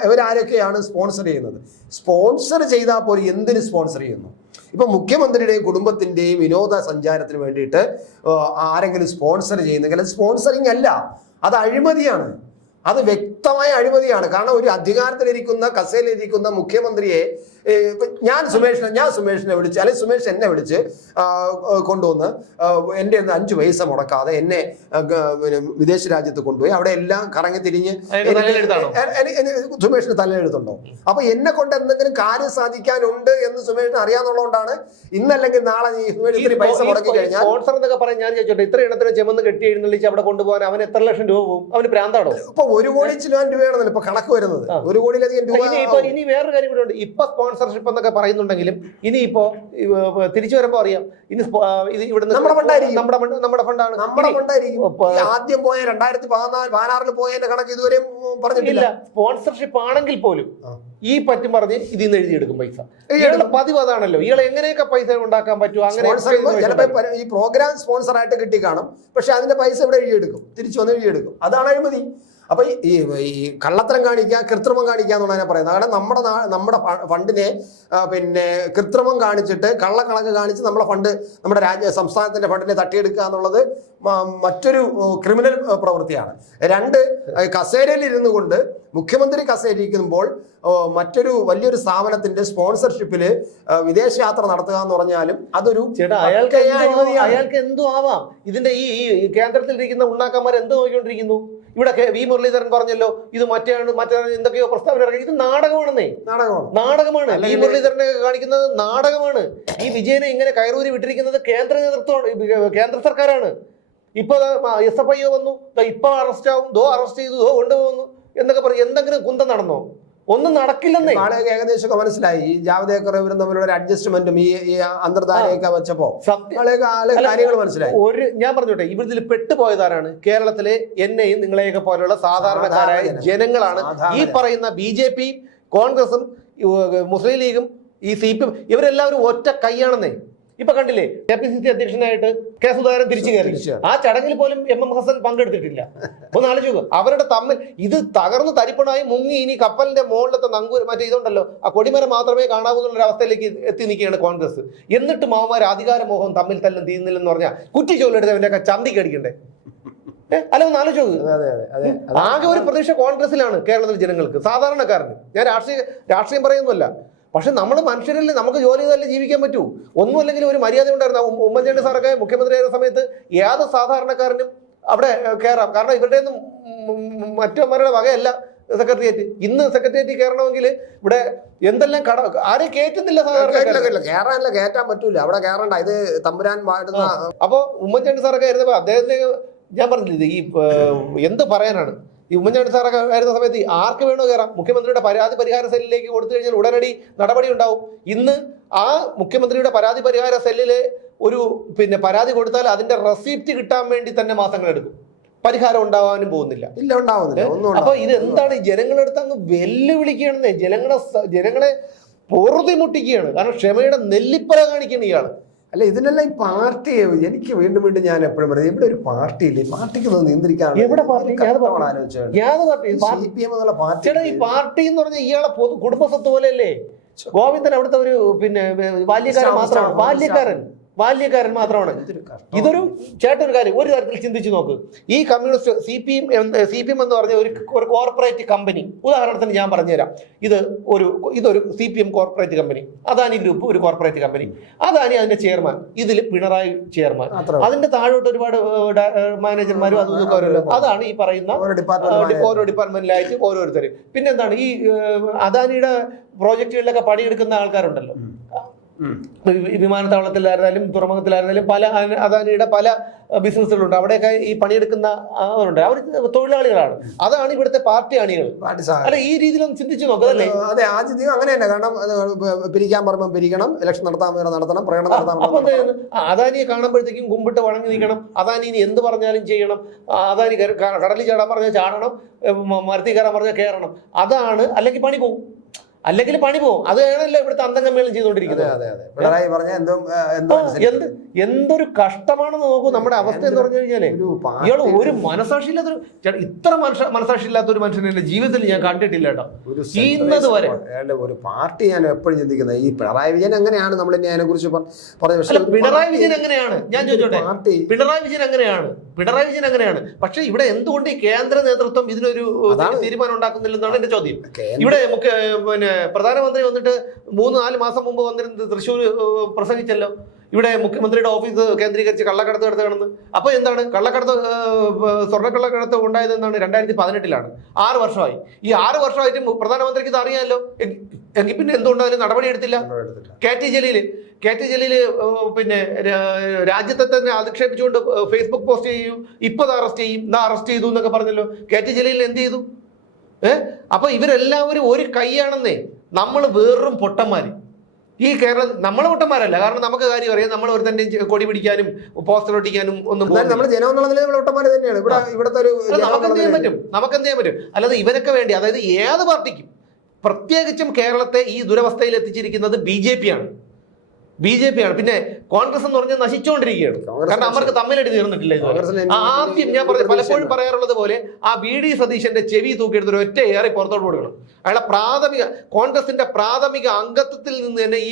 ഇവരാരൊക്കെയാണ് സ്പോൺസർ ചെയ്യുന്നത്? സ്പോൺസർ ചെയ്താൽ പോലും എന്തിന് സ്പോൺസർ ചെയ്യുന്നു? ഇപ്പൊ മുഖ്യമന്ത്രിയുടെയും കുടുംബത്തിന്റെയും വിനോദസഞ്ചാരത്തിന് വേണ്ടിയിട്ട് ആരെങ്കിലും സ്പോൺസർ ചെയ്യുന്നെങ്കിൽ അത് സ്പോൺസറിങ് അല്ല, അത് അഴിമതിയാണ്. അത് വ്യക്തമായ അഴിമതിയാണ്. കാരണം ഒരു അധികാരത്തിലിരിക്കുന്ന കസേരയിലിരിക്കുന്ന മുഖ്യമന്ത്രിയെ ഞാൻ സുമേഷിനെ വിളിച്ച്, അല്ലെങ്കിൽ സുമേഷ് എന്നെ വിളിച്ച് കൊണ്ടുവന്ന് എൻ്റെ 5 പൈസ മുടക്കാതെ എന്നെ വിദേശ രാജ്യത്ത് കൊണ്ടുപോയി അവിടെ എല്ലാം കറങ്ങി തിരിഞ്ഞ് സുമേഷിന് തലയെഴുത്തുണ്ടോ? അപ്പൊ എന്നെ കൊണ്ട് എന്തെങ്കിലും കാര്യം സാധിക്കാനുണ്ട് എന്ന് സുമേഷിന് അറിയാന്നുള്ളതുകൊണ്ടാണ് ഇന്നല്ലെങ്കിൽ നാളെ നീ സുമേഷ് പൈസ മുടക്കി കഴിഞ്ഞാൽ സ്പോൺസർ എന്നൊക്കെ പറയാൻ ഞാൻ ചോദിച്ചോട്ടെ, ഇത്ര ഇടത്തിന് ചെമന്ന് കെട്ടി എഴുന്നള്ളിച്ച് അവിടെ കൊണ്ടുപോകാൻ അവൻ എത്ര ലക്ഷം രൂപ പോകും? അവന് പ്രാന്താണോ? ഇപ്പൊ 1 കോടി ചിലവാൻ രൂപയാണെന്നല്ലോ ഇപ്പൊ കണക്ക് വരുന്നത്. 1 കോടിയിലധികം രൂപ. ഇനി വേറൊരു കാര്യം കൂടെ ഉണ്ട്. ഇപ്പൊ സ്പോൺസർഷിപ്പ് എന്നൊക്കെ പറയുന്നുണ്ടെങ്കിലും ഇനിയിപ്പോ തിരിച്ചു വരുമ്പോ അറിയാം ഇനി ഇവിടുന്ന് നമ്മുടെ ഫണ്ടാണ്. ആദ്യം പോയ 2016 പോയതിന്റെ കണക്ക് ഇതുവരെ പറഞ്ഞിട്ടില്ല. സ്പോൺസർഷിപ്പ് ആണെങ്കിൽ പോലും ഈ പറ്റും പറഞ്ഞ് ഇതിൽ നിന്ന് എഴുതിയെടുക്കും പൈസ. ഇയാളുടെ പതിവ് അതാണല്ലോ. ഇയാൾ എങ്ങനെയൊക്കെ പൈസ ഉണ്ടാക്കാൻ പറ്റും? അങ്ങനെ ഈ പ്രോഗ്രാം സ്പോൺസർ ആയിട്ട് കിട്ടി കാണും, പക്ഷെ അതിന്റെ പൈസ ഇവിടെ എഴുതിയെടുക്കും, തിരിച്ചു വന്ന് എഴുതിയെടുക്കും. അതാണ് അഴിമതി. അപ്പൊ ഈ കള്ളത്തരം കാണിക്കുക, കൃത്രിമം കാണിക്കുക എന്നുള്ളതിനെ പറയുന്നത്. കാരണം നമ്മുടെ ഫണ്ടിനെ പിന്നെ കൃത്രിമം കാണിച്ചിട്ട് കള്ളക്കണക്ക് കാണിച്ച് നമ്മുടെ സംസ്ഥാനത്തിന്റെ ഫണ്ടിനെ തട്ടിയെടുക്കുക എന്നുള്ളത് മറ്റൊരു ക്രിമിനൽ പ്രവൃത്തിയാണ്. 2, കസേരയിൽ ഇരുന്നു കൊണ്ട് മുഖ്യമന്ത്രി കസേരയിരിക്കുമ്പോൾ മറ്റൊരു വലിയൊരു സ്ഥാപനത്തിന്റെ സ്പോൺസർഷിപ്പിൽ വിദേശയാത്ര നടത്തുക എന്ന് പറഞ്ഞാലും അതൊരു അയാൾക്ക് എന്തോ ആവാം. ഇതിന്റെ ഈ കേന്ദ്രത്തിൽ ഇരിക്കുന്ന ഉണ്ണാക്കന്മാർ എന്ത് നോക്കിക്കൊണ്ടിരിക്കുന്നു? ഇവിടെ വി മുരളീധരൻ പറഞ്ഞല്ലോ ഇത് മറ്റേ എന്തൊക്കെയോ പ്രസ്താവന ഇറങ്ങി. ഇത് നാടകമാണ്. വി മുരളീധരനെ കാണിക്കുന്നത് നാടകമാണ്. ഈ വിജയനെ ഇങ്ങനെ കയറൂരി വിട്ടിരിക്കുന്നത് കേന്ദ്ര നേതൃത്വമാണ്, കേന്ദ്ര സർക്കാരാണ്. ഇപ്പൊ SFIO വന്നു, ഇപ്പൊ അറസ്റ്റ് ആവും, അറസ്റ്റ് ചെയ്തു, കൊണ്ടുപോകുന്നു എന്നൊക്കെ പറയും. എന്തെങ്കിലും കുന്തം നടന്നോ? ഒന്നും നടക്കില്ലെന്നേ. ആളുകൾക്ക് ഏകദേശം മനസ്സിലായി. ഈ ജാവ്ദേക്കർ ഇവരും തമ്മിലുള്ള ഒരു അഡ്ജസ്റ്റ്മെന്റും ഈ അന്തർധാരയൊക്കെ വെച്ചപ്പോ കാര്യങ്ങൾ മനസ്സിലായി. ഞാൻ പറഞ്ഞോട്ടെ, ഇവരിൽ പെട്ടുപോയതാരാണ്? കേരളത്തിലെ എന്നെയും നിങ്ങളെയൊക്കെ പോലെയുള്ള സാധാരണക്കാരായ ജനങ്ങളാണ്. ഈ പറയുന്ന BJP, കോൺഗ്രസും മുസ്ലിം ലീഗും ഈ CPM ഇവരെല്ലാവരും ഒറ്റ കൈയാണെന്നേ. ഇപ്പൊ കണ്ടില്ലേ, KPCC അധ്യക്ഷനായിട്ട് K. സുധാകരൻ തിരിച്ചു കയറി. ആ ചടങ്ങിൽ പോലും MM ഹസൻ പങ്കെടുത്തിട്ടില്ല. ഒന്ന് ആലോചിക്കുക. അവരുടെ തമ്മിൽ ഇത് തകർന്ന് തരിപ്പണായി മുങ്ങി ഇനി കപ്പലിന്റെ മുകളിലത്തെ നങ്കൂർ മറ്റേ ഇതുണ്ടല്ലോ, ആ കൊടിമരം മാത്രമേ കാണാവൂ എന്നുള്ള അവസ്ഥയിലേക്ക് എത്തി നിൽക്കുകയാണ് കോൺഗ്രസ്. എന്നിട്ട് മാവന്മാർ അധികാരമോഹം തമ്മിൽ തല്ലും തീരുന്നില്ലെന്ന് പറഞ്ഞാൽ കുറ്റി ചോലെടുത്ത് അവൻ്റെയൊക്കെ ചന്തിക്ക് അടിക്കണ്ടേ? അല്ല, ഒന്ന് ആലോചിക്കുക. ആകെ ഒരു പ്രതീക്ഷ കോൺഗ്രസിലാണ് കേരളത്തിലെ ജനങ്ങൾക്ക്, സാധാരണക്കാരന്. ഞാൻ രാഷ്ട്രീയം പറയുന്നല്ല. പക്ഷെ നമ്മൾ മനുഷ്യരല്ലേ, നമുക്ക് ജോലി ചെയ്തല്ലേ ജീവിക്കാൻ പറ്റൂ. ഒന്നുമല്ലെങ്കിൽ ഒരു മര്യാദ ഉണ്ടായിരുന്നു. ഉമ്മൻചാണ്ടി സാറൊക്കെ മുഖ്യമന്ത്രിയായ സമയത്ത് ഏത് സാധാരണക്കാരനും അവിടെ കയറാം. കാരണം ഇവരുടെ ഒന്നും മറ്റവന്മാരുടെ വകയല്ല സെക്രട്ടേറിയറ്റ്. ഇന്ന് സെക്രട്ടേറിയറ്റ് കയറണമെങ്കിൽ ഇവിടെ എന്തെല്ലാം ആരെയും കയറ്റുന്നില്ല. കയറാനല്ല, കയറ്റാൻ പറ്റൂല, അവിടെ കയറണ്ട. ഇത് തമ്പുരാൻ വാഴുന്ന. അപ്പൊ ഉമ്മൻചാണ്ടി സാറൊക്കെ ആയിരുന്നപ്പോ അദ്ദേഹത്തിന് ഞാൻ പറഞ്ഞില്ല ഈ എന്ത് പറയാനാണ്. ഈ ഉമ്മൻചാണ്ടി സാറൊക്കെ ആയിരുന്ന സമയത്ത് ആർക്ക് വേണോ കയറാം. മുഖ്യമന്ത്രിയുടെ പരാതി പരിഹാര സെല്ലിലേക്ക് കൊടുത്തു കഴിഞ്ഞാൽ ഉടനടി നടപടി ഉണ്ടാവും. ഇന്ന് ആ മുഖ്യമന്ത്രിയുടെ പരാതി പരിഹാര സെല്ലില് ഒരു പരാതി കൊടുത്താൽ അതിന്റെ റെസിപ്റ്റ് കിട്ടാൻ വേണ്ടി തന്നെ മാസങ്ങളെടുക്കും. പരിഹാരം ഉണ്ടാവാനും പോകുന്നില്ല. ഇല്ല, ഉണ്ടാവുന്നില്ല. അപ്പൊ ഇത് എന്താണ്? ജനങ്ങളെടുത്ത് അങ്ങ് വെല്ലുവിളിക്കുകയാണെന്നേ. ജനങ്ങളെ പൊറുതി മുട്ടിക്കുകയാണ്. കാരണം ക്ഷമയുടെ നെല്ലിപ്പല കാണിക്കണം ഇയാള്. അല്ല, ഇതിനെല്ലാം ഈ പാർട്ടി, എനിക്ക് വീണ്ടും വീണ്ടും ഞാൻ എപ്പോഴും പറയും, ഇവിടെ ഒരു പാർട്ടി ഇല്ലേ, പാർട്ടിക്ക് നിയന്ത്രിക്കാൻ എവിടെ പാർട്ടി? ഈ പാർട്ടി എന്ന് പറഞ്ഞാൽ ഇയാളെ കുടുംബസ്വത്ത് പോലെയല്ലേ. ഗോവിന്ദൻ അവിടുത്തെ ഒരു ബാല്യക്കാരൻ മാത്രമാണ്. ബാല്യക്കാരൻ മാത്രമാണ്. ഇതൊരു ഒരു കാര്യം ഒരു തരത്തിൽ ചിന്തിച്ചു നോക്ക്. ഈ കമ്മ്യൂണിസ്റ്റ് സി പി എം എന്ന് പറഞ്ഞ ഒരു കോർപ്പറേറ്റ് കമ്പനി, ഉദാഹരണത്തിന് ഞാൻ പറഞ്ഞുതരാം. ഇതൊരു CPM corporate company. Adani group ഒരു കോർപ്പറേറ്റ് കമ്പനി. അദാനി അതിന്റെ ചെയർമാൻ, ഇതിൽ പിണറായി ചെയർമാൻ, അതിന്റെ താഴോട്ട് ഒരുപാട് മാനേജർമാരും അതൊക്കെ അവരല്ലോ. അതാണ് ഈ പറയുന്ന ഓരോ ഡിപ്പാർട്ട്മെന്റിലായിട്ട് ഓരോരുത്തർ. പിന്നെന്താണ് ഈ അദാനിയുടെ പ്രോജക്റ്റുകളിലൊക്കെ പണിയെടുക്കുന്ന ആൾക്കാരുണ്ടല്ലോ. വിമാനത്താവളത്തിലായിരുന്നാലും തുറമുഖത്തിലായിരുന്നാലും പല അദാനിയുടെ പല ബിസിനസ്സുകളുണ്ട്. അവിടെയൊക്കെ ഈ പണിയെടുക്കുന്ന അവരുണ്ട്. അവർ തൊഴിലാളികളാണ്. അതാണ് ഇവിടുത്തെ പാർട്ടി അണികൾ. അല്ല, ഈ രീതിയിലൊന്നും ചിന്തിച്ചു നോക്കതല്ലേ? അതെ, ആദ്യം അങ്ങനെ തന്നെ. കാരണം പിരിക്കാൻ പറയുമ്പോൾ പിരിക്കണം, ഇലക്ഷൻ നടത്തണം, പ്രകടനം നടത്താൻ. അപ്പൊ അദാനിയെ കാണുമ്പോഴത്തേക്കും കുമ്പിട്ട് വണങ്ങി നിൽക്കണം. അദാനി ഇനി എന്ത് പറഞ്ഞാലും ചെയ്യണം. അദാനി കടലിൽ ചാടാൻ പറഞ്ഞാൽ ചാടണം, മരത്തിൽ കയറാൻ പറഞ്ഞാൽ കയറണം. അതാണ്. അല്ലെങ്കിൽ പണി പോകും. അതാണല്ലോ ഇവിടുത്തെ അന്തംഗമ്മേളം ചെയ്തുകൊണ്ടിരിക്കുന്നത്. എന്തൊരു കഷ്ടമാണെന്ന് നോക്കൂ നമ്മുടെ അവസ്ഥ എന്ന് പറഞ്ഞു കഴിഞ്ഞാല്. ഇയാൾ ഒരു മനസാക്ഷിയില്ലാത്തൊരു ഇത്ര മനസാക്ഷിയില്ലാത്ത ഒരു മനുഷ്യനെ എന്റെ ജീവിതത്തിൽ ഞാൻ കണ്ടിട്ടില്ല കേട്ടോ, ചെയ്യുന്നത് വരെ. ഒരു പാർട്ടി ഞാൻ എപ്പോഴും ചിന്തിക്കുന്നത് ഈ പിണറായി വിജയൻ എങ്ങനെയാണ് നമ്മൾ അതിനെ കുറിച്ച് പറഞ്ഞു. പിണറായി വിജയൻ എങ്ങനെയാണ് ഞാൻ ചോദിച്ചോട്ടെ. പിണറായി വിജയൻ അങ്ങനെയാണ്. പക്ഷെ ഇവിടെ എന്തുകൊണ്ട് ഈ കേന്ദ്ര നേതൃത്വം ഇതിനൊരു തീരുമാനം ഉണ്ടാക്കുന്നില്ലെന്നാണ് എന്റെ ചോദ്യം. ഇവിടെ പ്രധാനമന്ത്രി വന്നിട്ട് 3-4 മാസം മുമ്പ് വന്നിരുന്നത് തൃശ്ശൂർ പ്രസംഗിച്ചല്ലോ. ഇവിടെ മുഖ്യമന്ത്രിയുടെ ഓഫീസ് കേന്ദ്രീകരിച്ച് കള്ളക്കടത്ത് നടത്തുകയാണെന്ന്. അപ്പൊ എന്താണ് സ്വർണ്ണക്കള്ളക്കടത്ത് ഉണ്ടായത്? എന്താണ് 2018-ലാണ്. 6 വർഷമായി. ഈ 6 വർഷമായിട്ട് പ്രധാനമന്ത്രിക്ക് ഇത് അറിയാമല്ലോ. എങ്കിൽ പിന്നെ എന്തുകൊണ്ട് അതിന് നടപടി എടുത്തില്ല? കെ ടി ജലീൽ രാജ്യത്തെ തന്നെ അധിക്ഷേപിച്ചുകൊണ്ട് ഫേസ്ബുക്ക് പോസ്റ്റ് ചെയ്യൂ, ഇപ്പൊ അറസ്റ്റ് ചെയ്തു എന്നൊക്കെ പറഞ്ഞല്ലോ. കെ ടി ജലീൽ എന്ത് ചെയ്തു? അപ്പൊ ഇവരെല്ലാവരും ഒരു കൈയാണെന്നേ. നമ്മൾ വേറും പൊട്ടന്മാര്. ഈ കേരളം നമ്മൾ പൊട്ടന്മാരല്ല. കാരണം നമുക്ക് കാര്യം അറിയാം. നമ്മൾ ഒരു തന്നെ കൊടി പിടിക്കാനും പോസ്റ്റർ ഒട്ടിക്കാനും ഒന്നും നമുക്കെന്ത് ചെയ്യാൻ പറ്റും. അല്ലാതെ ഇവരൊക്കെ വേണ്ടി, അതായത് ഏത് പാർട്ടിക്കും, പ്രത്യേകിച്ചും കേരളത്തെ ഈ ദുരവസ്ഥയിൽ എത്തിച്ചിരിക്കുന്നത് BJP ആണ്. പിന്നെ കോൺഗ്രസ് എന്ന് പറഞ്ഞാൽ നശിച്ചുകൊണ്ടിരിക്കുകയാണ്. കാരണം അവർക്ക് തമ്മിലടി തീർന്നിട്ടില്ല. ആദ്യം ഞാൻ പലപ്പോഴും പറയാറുള്ളത് പോലെ ആ VD സതീശന്റെ ചെവി തൂക്കിയെടുത്ത് ഒരു ഒറ്റ ഏറെ പുറത്തോട്ട് കൊടുക്കണം. അയാളെ കോൺഗ്രസിന്റെ പ്രാഥമിക അംഗത്വത്തിൽ നിന്ന് തന്നെ ഈ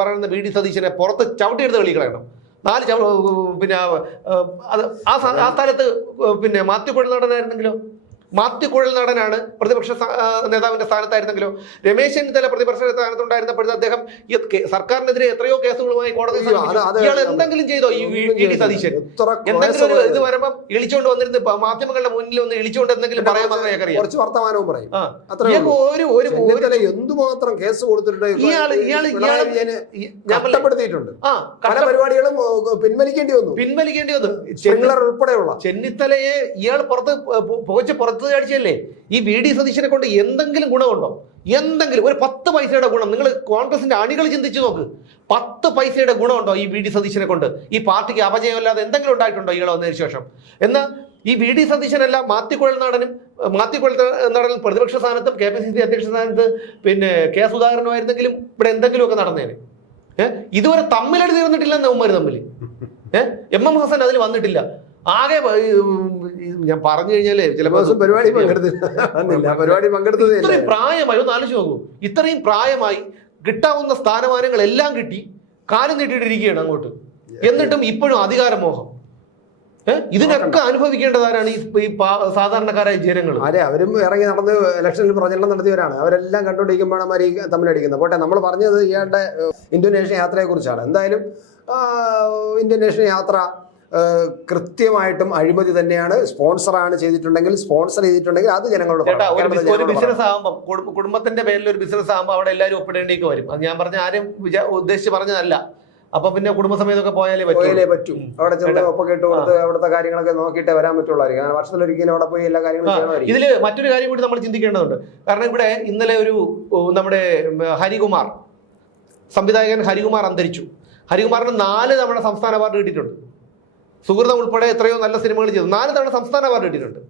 പറയുന്ന VD സതീശനെ പുറത്ത് ചവിട്ടിയെടുത്ത് കളിക്കണം. 4 ആ സ്ഥലത്ത് മാത്യു കുഴൽനാടനായിരുന്നെങ്കിലോ, മാത്യു കുഴൽനാടനാണ് പ്രതിപക്ഷ നേതാവിന്റെ സ്ഥാനത്തായിരുന്നെങ്കിലോ, രമേശ് ചെന്നിത്തല പ്രതിപക്ഷ സ്ഥാനത്തുണ്ടായിരുന്നപ്പോഴത്തെ അദ്ദേഹം സർക്കാരിനെതിരെ എത്രയോ കേസുകളുമായി കോടതി ഇയാൾ എന്തെങ്കിലും ചെയ്തോ? ഈ VD സതീശൻ എന്തെങ്കിലും ഒരു ഇത് വരുമ്പം ഇളിച്ചുകൊണ്ട് വന്നിരുന്ന് മാധ്യമങ്ങളുടെ മുന്നിൽ ഒന്ന് ഇളിച്ചുകൊണ്ട് എന്തെങ്കിലും പറയാൻ കുറച്ച് വർത്തമാനവും പറയും. എന്തുമാത്രം കേസ് കൊടുത്തിട്ടുണ്ട്, പല പരിപാടികളും പിൻവലിക്കേണ്ടി വന്നു. ഉൾപ്പെടെയുള്ള ചെന്നിത്തലയെ ഇയാൾ പുറത്ത് കാഴ്ചയല്ലേ. ഈ VD സതീശനെ കൊണ്ട് എന്തെങ്കിലും ഗുണമുണ്ടോ? എന്തെങ്കിലും ഒരു 10 പൈസയുടെ ഗുണം നിങ്ങൾ കോൺഗ്രസിന്റെ അണികൾ ചിന്തിച്ചു നോക്ക്. 10 പൈസയുടെ ഗുണമുണ്ടോ ഈ VD സതീശനെ കൊണ്ട്? ഈ പാർട്ടിക്ക് അപജയമല്ലാതെ എന്തെങ്കിലും ഉണ്ടായിട്ടുണ്ടോ ഇയാൾ വന്നതിന് ശേഷം? എന്നാൽ ഈ VD സതീശനല്ല, മാത്യു കുഴൽനാടൻ പ്രതിപക്ഷ സ്ഥാനത്തും KPCC അധ്യക്ഷ സ്ഥാനത്ത് കെ സുധാകരനുമായിരുന്നെങ്കിലും ഇവിടെ എന്തെങ്കിലുമൊക്കെ നടന്നേനെ. ഇതുവരെ തമ്മിലടി തീർന്നിട്ടില്ലെന്ന് ഉമ്മര് തമ്മിൽ. MM ഹസൻ അതിൽ വന്നിട്ടില്ല. ആകെ ഞാൻ പറഞ്ഞു കഴിഞ്ഞാലേ ചിലപ്പോൾ ഇത്രയും പ്രായമായി ഒന്ന് ആലോചിച്ച് നോക്കൂ. ഇത്രയും പ്രായമായി കിട്ടാവുന്ന സ്ഥാനമാനങ്ങളെല്ലാം കിട്ടി കാലം നീട്ടിയിട്ടിരിക്കുകയാണ് അങ്ങോട്ട്. എന്നിട്ടും ഇപ്പോഴും അധികാരമോഹം. ഇതിനൊക്കെ അനുഭവിക്കേണ്ടതാരാണ് ഈ സാധാരണക്കാരായ ജനങ്ങൾ. അതെ, അവരും ഇറങ്ങി നടന്ന് ഇലക്ഷനിൽ പ്രചരണം നടത്തിയവരാണ്. അവരെല്ലാം കണ്ടുപിടിക്കുമ്പോഴാണ് ഈ തമ്മിലടിക്കുന്നത്. പോട്ടെ, നമ്മൾ പറഞ്ഞത് ഇയാളുടെ ഇന്തോനേഷ്യൻ യാത്രയെ കുറിച്ചാണ്. എന്തായാലും ഇന്തോനേഷ്യൻ യാത്ര കൃത്യമായിട്ടും അഴിമതി തന്നെയാണ്. സ്പോൺസർ ചെയ്തിട്ടുണ്ടെങ്കിൽ അത് ജനങ്ങളോട് ഒരു ബിസിനസ് ആകുമ്പോൾ കുടുംബത്തിന്റെ പേരിൽ ഒരു ബിസിനസ് ആകുമ്പോൾ അവിടെ എല്ലാവരും ഒപ്പിടേണ്ടിയൊക്കെ വരും. അത് ഞാൻ പറഞ്ഞ ആരും ഉദ്ദേശിച്ച് പറഞ്ഞതല്ല. അപ്പൊ പിന്നെ കുടുംബസമേതമൊക്കെ പോയാലേ പറ്റും. അവിടെ ചെന്ന് ഒപ്പൊക്കെ ഇട്ട് കൊടുത്ത് അവിടുത്തെ കാര്യങ്ങളൊക്കെ നോക്കിയിട്ട് വരാൻ പറ്റുള്ളായിരിക്കും. അങ്ങനെ വർഷത്തിലൊരിക്കലും അവിടെ പോയി എല്ലാ കാര്യങ്ങളും. ഇതില് മറ്റൊരു കാര്യം കൂടി നമ്മൾ ചിന്തിക്കേണ്ടതുണ്ട്. കാരണം ഇവിടെ ഇന്നലെ നമ്മുടെ ഹരികുമാർ, സംവിധായകൻ ഹരികുമാർ അന്തരിച്ചു. ഹരികുമാറിന് 4 തവണ സംസ്ഥാന അവാർഡ് കിട്ടിയിട്ടുണ്ട്. സുഹൃതം ഉൾപ്പെടെ എത്രയോ നല്ല സിനിമകൾ ചെയ്തു. 4 തവണ സംസ്ഥാന അവാർഡ് കിട്ടിയിട്ടുണ്ട്.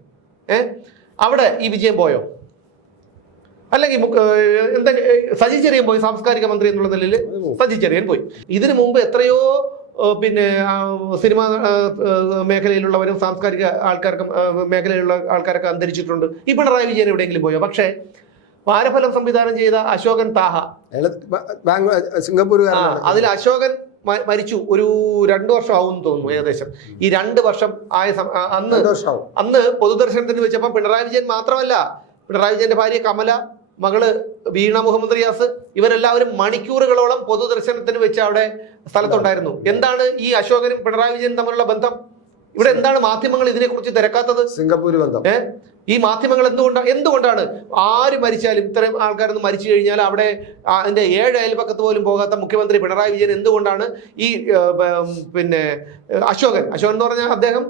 അവിടെ ഈ വിജയം പോയോ? അല്ലെങ്കിൽ സജി ചെറിയൻ പോയി, സാംസ്കാരിക മന്ത്രി എന്നുള്ള നിലയിൽ സജി ചെറിയൻ പോയി. ഇതിനു മുമ്പ് എത്രയോ സിനിമാ മേഖലയിലുള്ളവരും സാംസ്കാരിക മേഖലയിലുള്ള ആൾക്കാരൊക്കെ അന്തരിച്ചിട്ടുണ്ട്. ഈ പിണറായി വിജയൻ എവിടെയെങ്കിലും പോയോ? പക്ഷേ വാരഫലം സംവിധാനം ചെയ്ത അശോകൻ താഹ, സിംഗപ്പൂർ, അതിൽ അശോകൻ മരിച്ചു. ഒരു 2 വർഷം ആവും തോന്നുന്നു ഏകദേശം. ഈ 2 വർഷം ആയ അന്ന് പൊതുദർശനത്തിന് വെച്ചപ്പോൾ പിണറായി വിജയൻ മാത്രമല്ല, പിണറായി വിജയന്റെ ഭാര്യ കമല, മകള് വീണ മുഹമ്മദ് റിയാസ്, ഇവരെല്ലാവരും മണിക്കൂറുകളോളം പൊതുദർശനത്തിന് വെച്ച് അവിടെ സ്ഥലത്തുണ്ടായിരുന്നു. എന്താണ് ഈ അശോകനും പിണറായി വിജയനും തമ്മിലുള്ള ബന്ധം? ഇവിടെ എന്താണ് മാധ്യമങ്ങൾ ഇതിനെക്കുറിച്ച് തിരക്കാത്തത്? സിംഗപ്പൂർ ബന്ധം. ഈ മാധ്യമങ്ങൾ എന്തുകൊണ്ടാണ് ആര് മരിച്ചാലും, ഇത്രയും ആൾക്കാരൊന്നും മരിച്ചു കഴിഞ്ഞാൽ അവിടെ അതിന്റെ 7 അയൽപക്കത്ത് പോലും പോകാത്ത മുഖ്യമന്ത്രി പിണറായി വിജയൻ എന്തുകൊണ്ടാണ് ഈ അശോകൻ എന്ന് പറഞ്ഞാൽ അദ്ദേഹം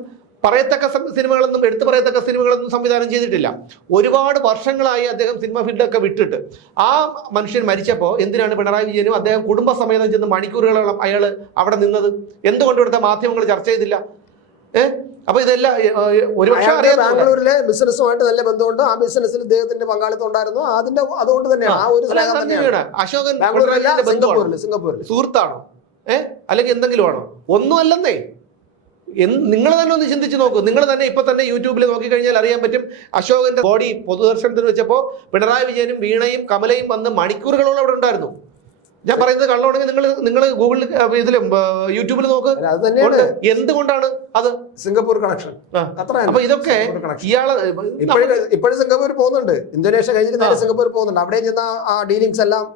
പറയത്തക്ക സിനിമകളൊന്നും, എടുത്തു പറയത്തക്ക സിനിമകളൊന്നും സംവിധാനം ചെയ്തിട്ടില്ല. ഒരുപാട് വർഷങ്ങളായി അദ്ദേഹം സിനിമ ഫീൽഡൊക്കെ വിട്ടിട്ട്. ആ മനുഷ്യൻ മരിച്ചപ്പോൾ എന്തിനാണ് പിണറായി വിജയനും അദ്ദേഹം കുടുംബസമേതം ചെന്ന് മണിക്കൂറുകളോളം അയാൾ അവിടെ നിന്നത്? എന്തുകൊണ്ട് ഇവിടുത്തെ മാധ്യമങ്ങൾ ചർച്ച ചെയ്തില്ല? അപ്പൊ ഇതെല്ലാം ഒരുപക്ഷെ ബാംഗ്ലൂരിലെ ബിസിനസ്സുമായിട്ട് നല്ല ബന്ധമുണ്ട്. ആ ബിസിനസ്സിൽ ഇദ്ദേഹത്തിന്റെ പങ്കാളിത്തം ഉണ്ടായിരുന്നു. അതുകൊണ്ട് തന്നെയാണ് അശോകൻ സിംഗപ്പൂരിൽ സുഹൃത്താണോ? അല്ലെങ്കിൽ എന്തെങ്കിലും ആണോ? ഒന്നും അല്ലെന്നേ. നിങ്ങൾ തന്നെ ഒന്ന് ചിന്തിച്ച് നോക്കൂ. നിങ്ങൾ തന്നെ ഇപ്പൊ തന്നെ യൂട്യൂബിൽ നോക്കിക്കഴിഞ്ഞാൽ അറിയാൻ പറ്റും. അശോകന്റെ ബോഡി പൊതുദർശനത്തിന് വെച്ചപ്പോൾ പിണറായി വിജയനും വീണയും കമലയും വന്ന് മണിക്കൂറുകളോളം അവിടെ ഉണ്ടായിരുന്നു. ഞാൻ പറയുന്നത് കള്ളമാണെങ്കിൽ നിങ്ങൾ ഗൂഗിളിൽ ഇതിലും യൂട്യൂബിൽ നോക്ക്. എന്തുകൊണ്ടാണ് അത്? Singapore connection. അപ്പൊ ഇതൊക്കെ ഇയാള് ഇപ്പോഴും സിംഗപ്പൂർ പോകുന്നുണ്ട്. ഇന്തോനേഷ്യ കഴിഞ്ഞിട്ട് നേരെ സിംഗപ്പൂർ പോകുന്നുണ്ട്. അവിടെ ചെന്ന ആ ഡീലിങ്സ് എല്ലാം,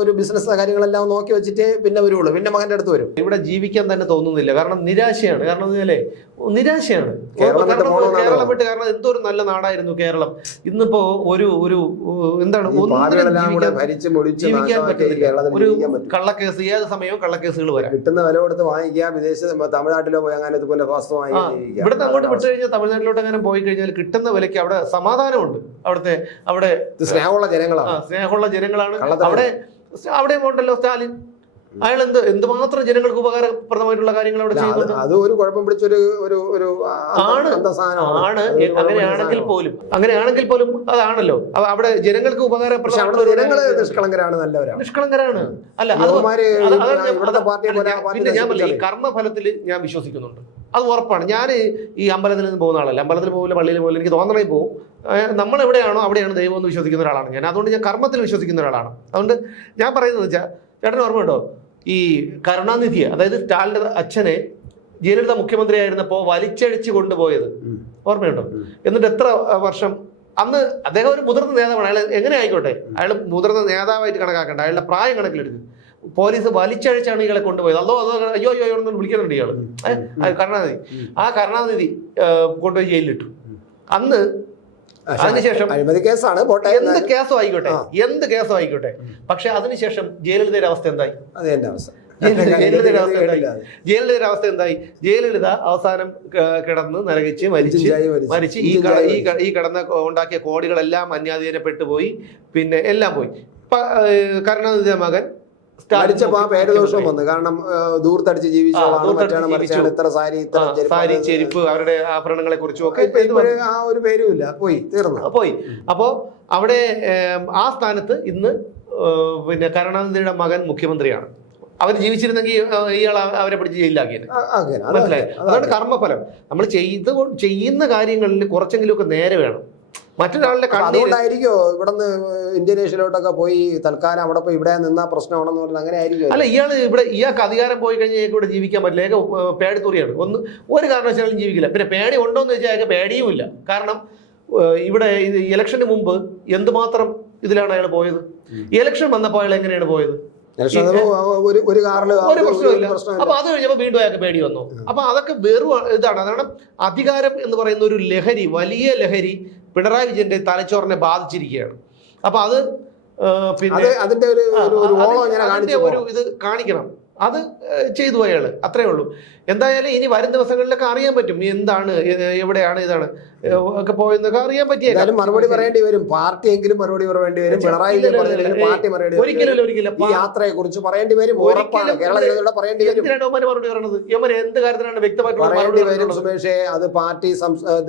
ഒരു ബിസിനസ് കാര്യങ്ങളെല്ലാം നോക്കി വെച്ചിട്ട് പിന്നെ വരുള്ളൂ. പിന്നെ മകന്റെ അടുത്ത് വരും. ഇവിടെ ജീവിക്കാൻ തന്നെ തോന്നുന്നില്ല. കാരണം നിരാശയാണ്. കാരണം നിരാശയാണ് കേരളം വിട്ട്. കാരണം എന്തൊരു നല്ല നാടായിരുന്നു കേരളം. ഇന്നിപ്പോ ഒരു എന്താണ് ജീവിക്കാൻ പറ്റുന്നില്ല. ഒരു കള്ളക്കേസ്, ഏത് സമയവും കള്ളക്കേസുകൾ വരാം. കിട്ടുന്ന വില കൊടുത്ത് വാങ്ങിക്കുക. വിദേശ തമിഴ്നാട്ടിലോ പോയി അങ്ങനെ ഇതുപോലെ വാസ്തവമായി ഇവിടുത്തെ അങ്ങോട്ട് വിട്ടു കഴിഞ്ഞാൽ തമിഴ്നാട്ടിലോട്ട് അങ്ങനെ പോയി കഴിഞ്ഞാൽ കിട്ടുന്ന വിലയ്ക്ക് അവിടെ സമാധാനമുണ്ട്. അവിടെ സ്നേഹമുള്ള ജനങ്ങളാണ്. അവിടെ ഉണ്ടല്ലോ സ്റ്റാലിൻ. അയാൾ എന്തുമാത്രം ജനങ്ങൾക്ക് ഉപകാരപ്രദമായിട്ടുള്ള കാര്യങ്ങൾ അവിടെ ചെയ്യുന്നുണ്ട്. അത് ഒരു കുഴപ്പം പിടിച്ചൊരു അങ്ങനെയാണെങ്കിൽ പോലും അതാണല്ലോ അവിടെ ജനങ്ങൾക്ക് ഉപകാരപ്രദമായിട്ടുള്ള നിഷ്കളങ്കരാണ്. അല്ല, പിന്നെ ഞാൻ ഈ കർമ്മഫലത്തിൽ ഞാൻ വിശ്വസിക്കുന്നുണ്ട്. അത് ഉറപ്പാണ്. ഞാൻ ഈ അമ്പലത്തിൽ നിന്ന് പോകുന്ന ആളല്ല. അമ്പലത്തിൽ പോകില്ല, പള്ളിയിൽ പോകില്ല. എനിക്ക് തോന്നണേ പോകും. നമ്മൾ എവിടെയാണോ അവിടെയാണ് ദൈവം എന്ന് വിശ്വസിക്കുന്ന ഒരാളാണ് ഞാൻ. അതുകൊണ്ട് ഞാൻ കർമ്മത്തിൽ വിശ്വസിക്കുന്ന ഒരാളാണ്. അതുകൊണ്ട് ഞാൻ പറയുന്നത് വെച്ചാൽ, ചേട്ടന് ഓർമ്മയുണ്ടോ ഈ കരുണാനിധിയെ, അതായത് സ്റ്റാലിൻ്റെ അച്ഛനെ ജയലളിത മുഖ്യമന്ത്രിയായിരുന്നപ്പോൾ വലിച്ചഴിച്ച് കൊണ്ടുപോയത് ഓർമ്മയുണ്ടോ? എന്നിട്ട് എത്ര വർഷം, അന്ന് അദ്ദേഹം ഒരു മുതിർന്ന നേതാവാണ്. അയാൾ എങ്ങനെ ആയിക്കോട്ടെ, അയാൾ മുതിർന്ന നേതാവായിട്ട് കണക്കാക്കണ്ട, അയാളുടെ പ്രായം കണക്കിലെടുത്ത് പോലീസ് വലിച്ചഴിച്ചാണ് ഇയാളെ കൊണ്ടുപോയത്. അയ്യോ എന്ന് വിളിക്കുന്നുണ്ട് ഇയാള്. കരുണാനിധി, ആ കരുണാനിധി കൊണ്ടുപോയി ജയിലിലിട്ടു. അന്ന് അതിനുശേഷം എന്ത് കേസോ ആയിക്കോട്ടെ, പക്ഷെ അതിനുശേഷം ജയലളിതയുടെ അവസ്ഥ എന്തായി? ജയലളിതയുടെ അവസ്ഥ എന്തായി? ജയലളിത അവസാനം കിടന്ന് നരകിച്ച് മരിച്ച് ഈ കിടന്ന ഉണ്ടാക്കിയ കോടികളെല്ലാം അന്യാധീനപ്പെട്ടു പോയി. പിന്നെ എല്ലാം പോയി. കരുണാനിധിയുടെ മകൻ പേരുദോഷം വന്നു. കാരണം ദൂർത്തടിച്ച് സാരി, ചെരുപ്പ്, അവരുടെ ആഭരണങ്ങളെ കുറിച്ചും ഒക്കെ ആ ഒരു പേരുമില്ല, പോയി. അപ്പോ അവിടെ ആ സ്ഥാനത്ത് ഇന്ന് പിന്നെ കരുണാനിധിയുടെ മകൻ മുഖ്യമന്ത്രിയാണ്. അവർ ജീവിച്ചിരുന്നെങ്കിൽ ഇയാൾ അവരെ പിടിച്ച് ജയിലിലാക്കിയത്. മനസ്സിലായി? അതാണ് കർമ്മഫലം. നമ്മൾ ചെയ്യുന്ന കാര്യങ്ങളിൽ കുറച്ചെങ്കിലുമൊക്കെ നേരെ വേണം. മറ്റൊരാളുടെ കണ്ണീര്. അതുകൊണ്ടായിരിക്കോ ഇവിടുന്ന് ഇന്തോനേഷ്യയിലോട്ടൊക്കെ പോയി തൽക്കാലം അവിടെ പോയി ഇവിടെ നിന്നാ പ്രശ്നമാണെന്ന് പറഞ്ഞാൽ അങ്ങനെ ആയിരിക്കും. അല്ല, ഇയാൾക്ക് അധികാരം പോയി കഴിഞ്ഞാൽ ഇവിടെ ജീവിക്കാൻ പറ്റില്ല. പേടിത്തുറിയാണ്. ഒരു കാരണവശാലും ജീവിക്കില്ല. പിന്നെ പേടി ഉണ്ടോയെന്ന് വെച്ചാൽ അയാൾക്ക് പേടിയും ഇല്ല. കാരണം ഇവിടെ ഇലക്ഷന് മുമ്പ് എന്തുമാത്രം ഇതിലാണ് അയാൾ പോയത്. ഇലക്ഷൻ വന്നപ്പോൾ അയാൾ എങ്ങനെയാണ് പോയത്? ഒരു പ്രശ്നമില്ല. അപ്പൊ അത് കഴിഞ്ഞപ്പോൾ വീണ്ടും അയാൾക്ക് പേടി വന്നു. അപ്പൊ അതൊക്കെ വെറും ഇതാണ്. അതാണ് അധികാരം എന്ന് പറയുന്ന ഒരു ലഹരി, വലിയ ലഹരി പിണറായി വിജയന്റെ തലച്ചോറിനെ ബാധിച്ചിരിക്കുകയാണ്. അപ്പൊ അത് പിന്നെ അതിന്റെ ഒരു ഇത് കാണിക്കണം. അത് ചെയ്തു അയാൾ, അത്രേ ഉള്ളൂ. എന്തായാലും ഇനി വരും ദിവസങ്ങളിലൊക്കെ അറിയാൻ പറ്റും എന്താണ്, എവിടെയാണ്, ഇതാണ് ഒക്കെ പോയെന്നൊക്കെ അറിയാൻ പറ്റിയ മറുപടി പറയേണ്ടി വരും. പാർട്ടിയെങ്കിലും മറുപടി പറയേണ്ടി വരും. പിണറായി പാർട്ടി ഒരിക്കലും യാത്രയെ കുറിച്ച് പറയേണ്ടി വരും. ഉറപ്പാണ് കേരള പറയേണ്ടി വരും. മറുപടി പറയണത് യവൻ എന്ത് കാര്യത്തിനാണ് വ്യക്തമായിട്ട് പറയേണ്ടി വരും സുമേഷേ. അത് പാർട്ടി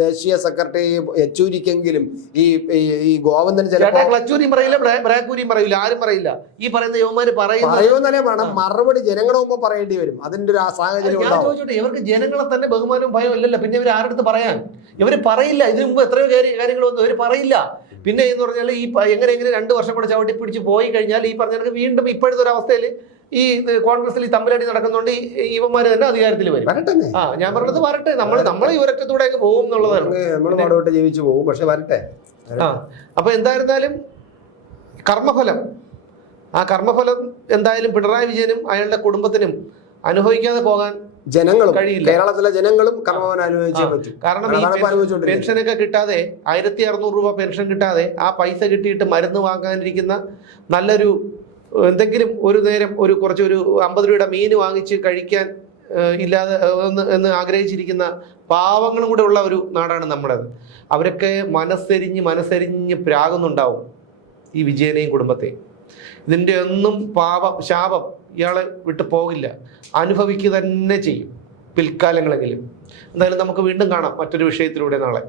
ദേശീയ സെക്രട്ടറി യെച്ചൂരിക്കെങ്കിലും ഈ ഗോവിന്ദൻ ചിലപ്പോൾ ക്ലച്ചൂരിയും പറയില്ല, ബ്രാക്കൂരിയും പറയില്ല, ആരും പറയില്ല. ഈ പറയുന്ന യുവമാര് പറയുന്നതന്നെ വേണം. മറുപടി ജനങ്ങളുടെ മുമ്പ് പറയേണ്ടി വരും. അതിന്റെ ഒരു സാഹചര്യം ഉണ്ടാവും. ഇവർക്ക് ജനങ്ങളെ തന്നെ ബഹുമാനവും ഭയവും ഇല്ലല്ലോ. പിന്നെ ഇവർ ആരുടെ പറയാൻ? ഇവര് പറയില്ല. ഇതിനു മുമ്പ് എത്രയോ കാര്യങ്ങളൊന്നും ഇവർ പറയില്ല. പിന്നെ എന്ന് പറഞ്ഞാൽ ഈ എങ്ങനെ 2 വർഷം കൂടെ ചവിട്ടി പിടിച്ച് പോയി കഴിഞ്ഞാൽ ഈ പറഞ്ഞ വീണ്ടും ഇപ്പോഴത്തെ ഒരു അവസ്ഥയിൽ ഈ കോൺഗ്രസിൽ ഈ തമ്മിലടി നടക്കുന്നതുകൊണ്ട് ഇവന്മാര് തന്നെ അധികാരത്തിൽ വരും. ഞാൻ പറഞ്ഞത് വരട്ടെ. നമ്മൾ ഈ ഒരറ്റത്തൂടെ അങ്ങ് പോകും എന്നുള്ളതാണ്. ജീവിച്ചു പോകും. പക്ഷെ വരട്ടെ. അപ്പൊ എന്തായിരുന്നാലും കർമ്മഫലം, ആ കർമ്മഫലം എന്തായാലും പിണറായി വിജയനും അയാളുടെ കുടുംബത്തിനും അനുഭവിക്കാതെ പോകാൻ ജനങ്ങളും കഴിയില്ല. കേരളത്തിലെ ജനങ്ങളും കർമ്മഫലം അനുഭവിച്ചേ പറ്റും. കാരണം ഈ പെൻഷനൊക്കെ കിട്ടാതെ 1600 രൂപ പെൻഷൻ കിട്ടാതെ ആ പൈസ കിട്ടിയിട്ട് മരുന്ന് വാങ്ങാനിരിക്കുന്ന നല്ലൊരു എന്തെങ്കിലും ഒരു നേരം ഒരു 50 രൂപയുടെ മീൻ വാങ്ങിച്ച് കഴിക്കാൻ ഇല്ലാതെ എന്ന് ആഗ്രഹിച്ചിരിക്കുന്ന പാവങ്ങളും കൂടെ ഉള്ള ഒരു നാടാണ് നമ്മുടേത്. അവരൊക്കെ മനസ്സരിഞ്ഞ് പ്രാകുന്നുണ്ടാവും ഈ വിജയനെയും കുടുംബത്തെയും. ഇതിൻ്റെ ഒന്നും ശാപം ഇയാളെ വിട്ടു പോകില്ല, അനുഭവിക്കുക തന്നെ ചെയ്യും പിൽക്കാലങ്ങളെങ്കിലും. എന്തായാലും നമുക്ക് വീണ്ടും കാണാം മറ്റൊരു വിഷയത്തിലൂടെ നാളെ.